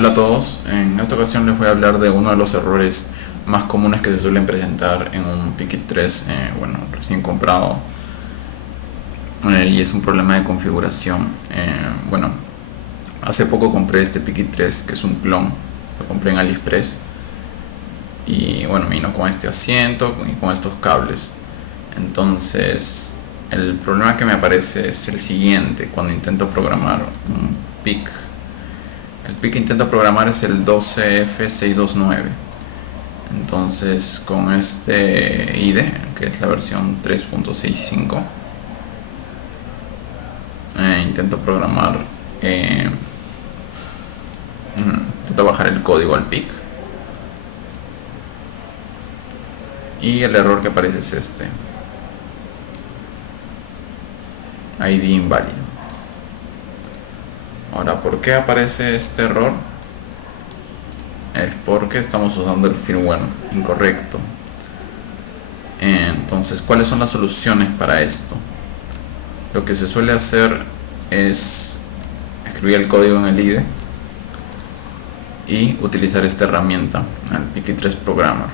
Hola a todos, en esta ocasión les voy a hablar de uno de los errores más comunes que se suelen presentar en un Pickit 3, recién comprado, y es un problema de configuración. Hace poco compré este Pickit 3 que es un clon, lo compré en AliExpress y bueno, me vino con este asiento y con estos cables. Entonces, el problema que me aparece es el siguiente cuando intento programar un PIC. El PIC que intento programar es el 12F629. Entonces, con este IDE, que es la versión 3.65, intento programar, intento bajar el código al PIC. Y el error que aparece es este: ID inválido. Ahora, ¿por qué aparece este error? Es porque estamos usando el firmware incorrecto. Entonces, ¿cuáles son las soluciones para esto? Lo que se suele hacer es escribir el código en el IDE y utilizar esta herramienta, el Pickit 3 Programmer,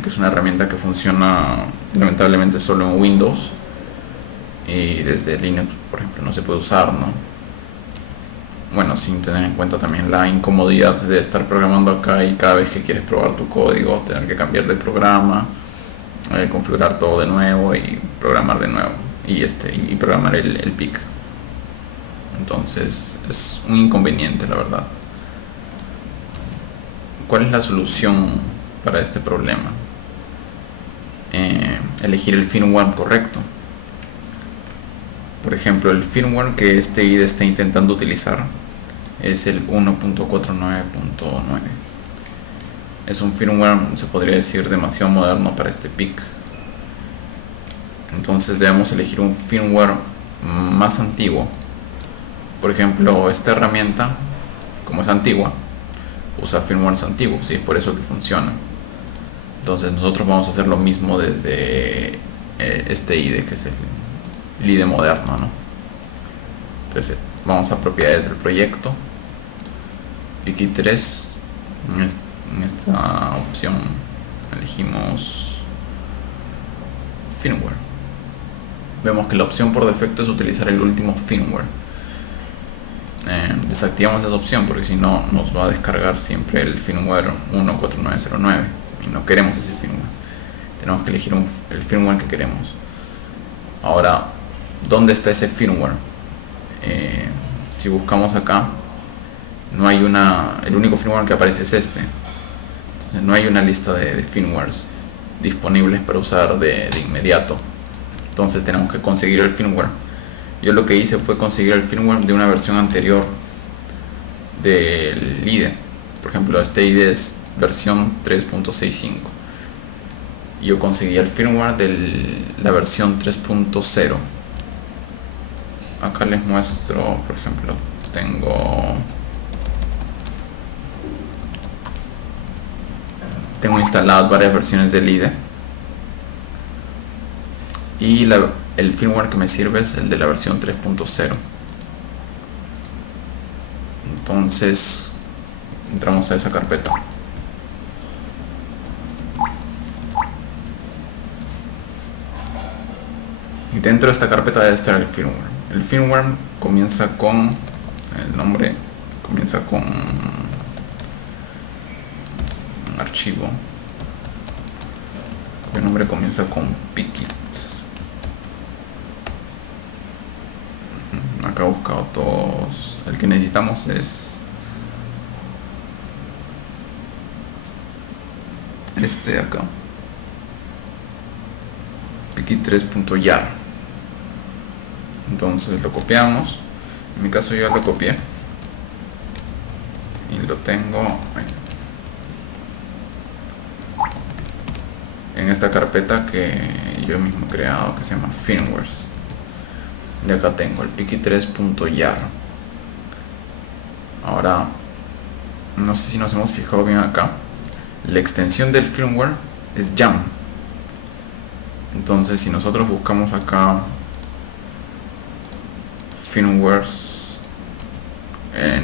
que es una herramienta que funciona lamentablemente solo en Windows, y desde Linux, por ejemplo, no se puede usar, ¿no? Bueno, sin tener en cuenta también la incomodidad de estar programando acá y cada vez que quieres probar tu código tener que cambiar de programa, configurar todo de nuevo y programar de nuevo y programar el PIC. Entonces es un inconveniente, la verdad. ¿Cuál es la solución para este problema? Elegir el firmware correcto. Por ejemplo, el firmware que este IDE está intentando utilizar es el 1.49.9. Es un firmware, se podría decir, demasiado moderno para este PIC. Entonces debemos elegir un firmware más antiguo. Por ejemplo, esta herramienta, como es antigua, usa firmwares antiguos y es por eso que funciona. Entonces nosotros vamos a hacer lo mismo desde este IDE, que es el IDE moderno, ¿no? Entonces vamos a propiedades del proyecto, Pickit 3, en esta opción elegimos firmware. Vemos que la opción por defecto es utilizar el último firmware. Desactivamos esa opción porque si no nos va a descargar siempre el firmware 14909 y no queremos ese firmware. Tenemos que elegir el firmware que queremos. Ahora, ¿dónde está ese firmware? Si buscamos acá, no hay el único firmware que aparece es este. Entonces no hay una lista de firmwares disponibles para usar de inmediato. Entonces tenemos que conseguir el firmware. Yo lo que hice fue conseguir el firmware de una versión anterior del IDE. Por ejemplo, este IDE es versión 3.65. Yo conseguí el firmware de la versión 3.0. Acá les muestro, por ejemplo, tengo instaladas varias versiones del IDE y el firmware que me sirve es el de la versión 3.0. Entonces entramos a esa carpeta y dentro de esta carpeta debe estar el firmware. El firmware comienza con el nombre, comienza con un archivo. El nombre comienza con Pickit. Acá he buscado todos. El que necesitamos es este de acá, Pickit 3.yar. Entonces lo copiamos. En mi caso yo ya lo copié y lo tengo ahí, en esta carpeta que yo mismo he creado, que se llama firmwares. Y acá tengo el Pickit 3.yar. Ahora, no sé si nos hemos fijado bien acá, la extensión del firmware es YAM. Entonces si nosotros buscamos acá firmwares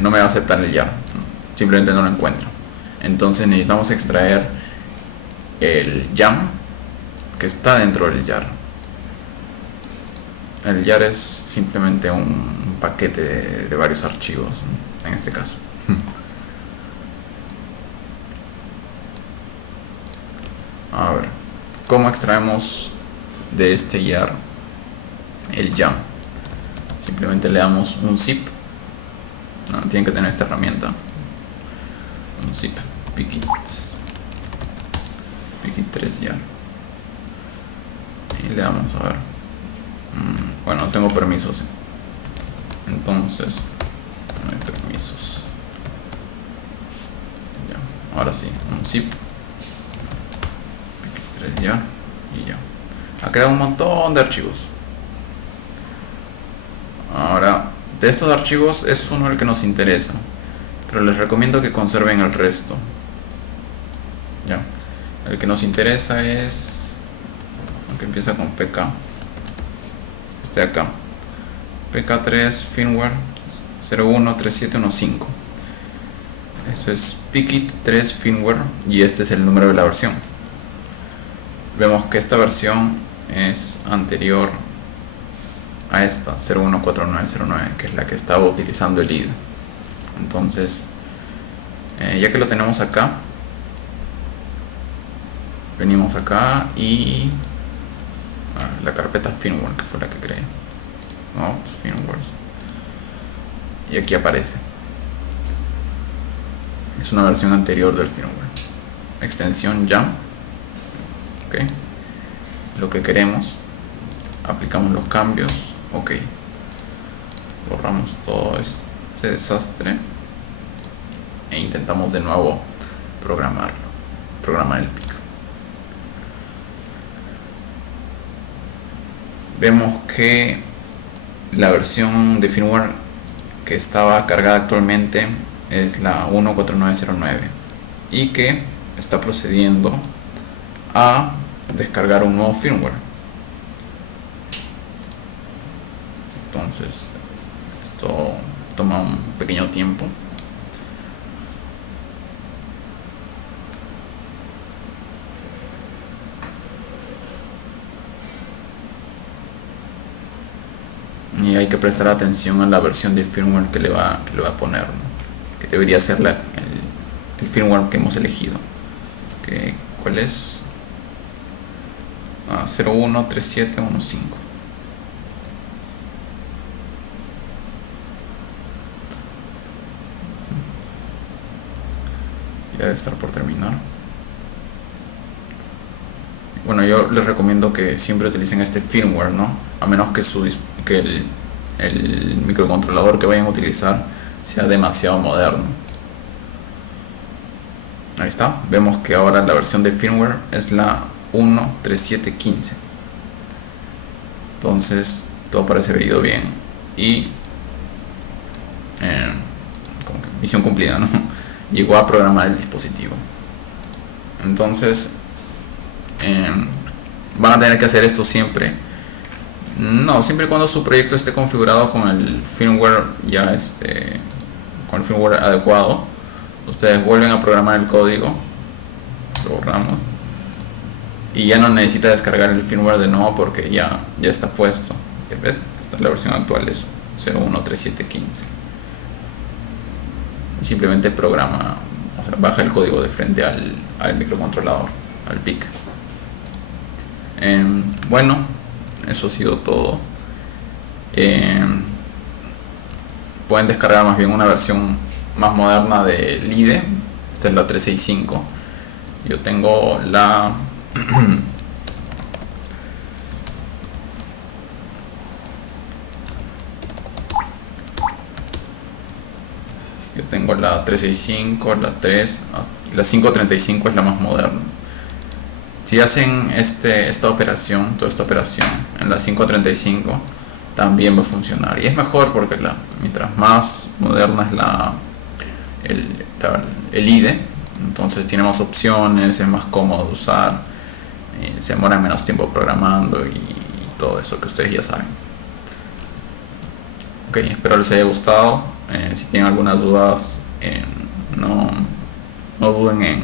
no me va a aceptar el jar, simplemente no lo encuentro. Entonces necesitamos extraer el yam que está dentro del jar. El jar es simplemente un paquete de varios archivos, en este caso. A ver, ¿cómo extraemos de este jar el yam? Simplemente le damos un zip. No, tienen que tener esta herramienta. Un zip, pickit 3 jar. Y le damos a ver. Bueno, no tengo permisos. Entonces, no hay permisos. Ya, ahora sí, un zip. Pickit 3 jar. Y ya. Ha creado un montón de archivos. Ahora, de estos archivos es uno el que nos interesa, pero les recomiendo que conserven el resto. Ya, el que nos interesa es, aunque empieza con pk, este de acá, pk3 firmware 013715. Esto es pickit 3 firmware y este es el número de la versión. Vemos que esta versión es anterior a esta 014909, que es la que estaba utilizando el IDE. Entonces, ya que lo tenemos acá, venimos acá y la carpeta firmware, que fue la que creé, firmwares, y aquí aparece, es una versión anterior del firmware, extensión YAM. Ok, lo que queremos, aplicamos los cambios, ok, borramos todo este desastre e intentamos de nuevo programar el pico. Vemos que la versión de firmware que estaba cargada actualmente es la 14909 y que está procediendo a descargar un nuevo firmware. Entonces esto toma un pequeño tiempo. Y hay que prestar atención a la versión de firmware que le va a poner, ¿no? Que debería ser el firmware que hemos elegido. ¿Cuál es? 013715. Ya debe estar por terminar. Bueno, yo les recomiendo que siempre utilicen este firmware, ¿no? A menos que el microcontrolador que vayan a utilizar sea demasiado moderno. Ahí está, vemos que ahora la versión de firmware es la 13715. Entonces todo parece haber ido bien y como que misión cumplida, ¿no? Llegó a programar el dispositivo. Entonces van a tener que hacer esto siempre. No, siempre y cuando su proyecto esté configurado con el firmware con el firmware adecuado. Ustedes vuelven a programar el código, lo borramos y ya no necesita descargar el firmware de nuevo porque ya está puesto. ¿Ves? Esta es la versión actual de eso, 013715. Simplemente programa, o sea, baja el código de frente al microcontrolador, al PIC. Bueno, eso ha sido todo. Pueden descargar más bien una versión más moderna del IDE. Esta es la 365. Yo tengo la la 365, la 3, la 535 es la más moderna. Si hacen toda esta operación en la 535 también va a funcionar, y es mejor porque mientras más moderna es el IDE, entonces tiene más opciones, es más cómodo de usar, se demora menos tiempo programando y todo eso que ustedes ya saben. Ok, espero les haya gustado. Si tienen algunas dudas, no, no duden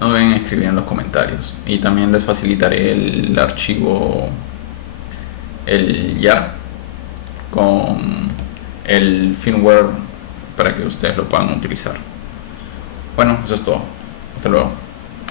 no duden en escribir en los comentarios, y también les facilitaré el archivo, el YAR con el firmware para que ustedes lo puedan utilizar. Bueno, eso es todo. Hasta luego.